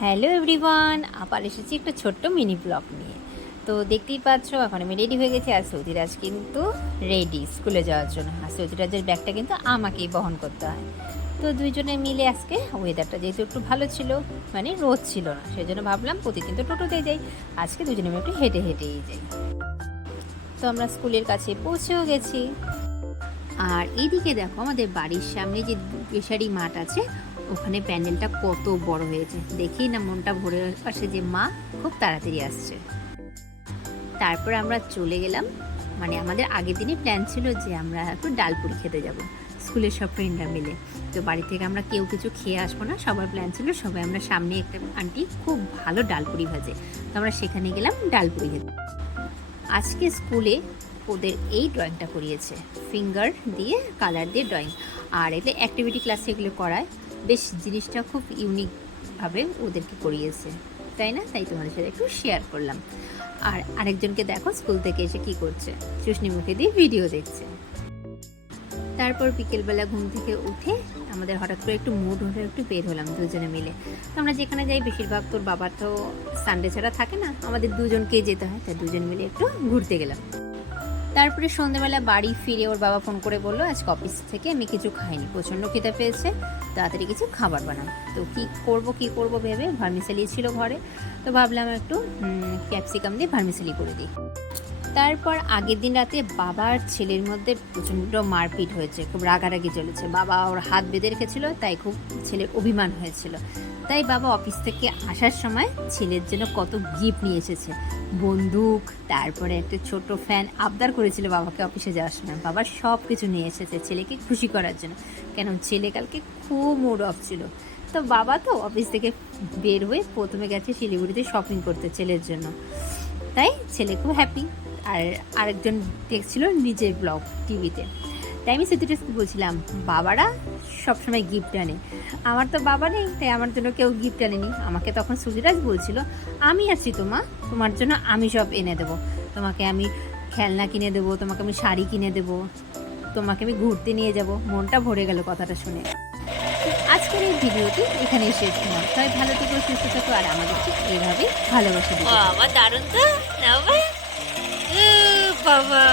Hello everyone, আবার এসেছি একটা ছোট্ট মিনি ব্লগ নিয়ে। তো দেখতেই পাচ্ছ এখন আমি রেডি হয়ে গেছি। আর সৌদিরাজ কিন্তু রেডি স্কুলে যাওয়ার জন্য। আর সৌদিরাজের ব্যাগটা কিন্তু আমাকেই বহন করতে হয়। তো দুইজনে মিলে আজকে ওয়েদারটা যেহেতু একটু ভালো ছিল, মানে রোদ ছিল না, সেই জন্য ভাবলাম প্রতিদিন তো টোটোতেই যাই, আজকে দুজনে মিলে একটু হেঁটে হেঁটেই যাই। তো আমরা স্কুলের কাছে পৌঁছেও গেছি। আর এইদিকে দেখো আমাদের বাড়ির সামনে যে বেশারি মাঠ আছে, ওখানে প্যান্ডেলটা কত বড় হয়েছে, দেখেই না মনটা ভরে আসে যে মা খুব তাড়াতাড়ি আসছে। তারপর আমরা চলে গেলাম, মানে আমাদের আগের দিনই প্ল্যান ছিল যে আমরা একটু ডালপুরি খেতে যাব স্কুলের সব ফ্রেন্ডরা মিলে। তো বাড়ি থেকে আমরা কেউ কিছু খেয়ে আসবো না, সবার প্ল্যান ছিল সবাই আমরা সামনে একটা আন্টি খুব ভালো ডালপুরি ভাজে, তো আমরা সেখানে গেলাম ডালপুরি খেতে। আজকে স্কুলে ওদের এই ড্রয়িংটা করিয়েছে, ফিঙ্গার দিয়ে কালার দিয়ে ড্রয়িং। আর এগুলো অ্যাক্টিভিটি ক্লাসে এগুলো করায়, বেশ জিনিসটা খুব ইউনিকভাবে ওদেরকে করিয়েছে, তাই না? তাই তোমাদের সাথে একটু শেয়ার করলাম। আর আরেকজনকে দেখো স্কুল থেকে এসে কি করছে, চুষনি মুখে দিয়ে ভিডিও দেখছে। তারপর বিকেলবেলা ঘুম থেকে উঠে আমাদের হঠাৎ করে একটু মুড হলে একটু বের হলাম দুজনে মিলে। তো আমরা যেখানে যাই বেশিরভাগ তোর বাবার তো সানডে ছাড়া থাকে না, আমাদের দুজনকেই যেতে হয়, তাই দুজন মিলে একটু ঘুরতে গেলাম। তারপরে সন্ধ্যেবেলা বাড়ি ফিরে ওর বাবা ফোন করে বললো আজকে অফিস থেকে আমি কিছু খাইনি, প্রচণ্ড খিদে পেয়েছে, তাড়াতাড়ি কিছু খাবার বানাও। তো কী করবো ভেবে ভার্মিসেলি ছিল ঘরে, তো ভাবলাম একটু ক্যাপসিকাম দিয়ে ভার্মিসেলি করে দিই। তারপর আগের দিন রাতে বাবার ছেলের মধ্যে প্রচণ্ড মারপিট হয়েছে, খুব রাগারাগি চলেছে, বাবা ওর হাত বেঁধে রেখেছিল, তাই খুব ছেলের অভিমান হয়েছিল। তাই বাবা অফিস থেকে আসার সময় ছেলের জন্য কত গিফট নিয়ে এসেছে, বন্দুক, তারপরে একটা ছোট ফ্যান আবদার করেছিল বাবাকে অফিসে যাওয়ার সময়। বাবা সব কিছু নিয়ে এসেছে ছেলেকে খুশি করার জন্য, কেন ছেলে কালকে খুব মুড অফ ছিল। তো বাবা তো অফিস থেকে বের হয়ে প্রথমে গেছে শিলিগুড়িতে শপিং করতে ছেলের জন্য, তাই ছেলে খুব হ্যাপি। আর আরেকজন দেখছিল নিজের ব্লগ টিভিতে, তাই আমি সেতুটা বলছিলাম বাবারা সবসময় গিফট আনে, আমার তো বাবা নেই, তাই আমার জন্য কেউ গিফট আনেনি। আমাকে তখন সুজিরাজ বলছিল আমি আছি তোমার জন্য আমি সব এনে দেবো, তোমাকে আমি খেলনা কিনে দেবো, তোমাকে আমি শাড়ি কিনে দেবো, তোমাকে আমি ঘুরতে নিয়ে যাব। মনটা ভরে গেল কথাটা শুনে। আজকের এই ভিডিওটি এখানেই শেষ করলাম। তাই ভালো থেকো, সুস্থ থেকো, আর আমাদেরকে এইভাবেই ভালোবাসা দিও। বাবা দারুণ তো না ভাই, বাবা।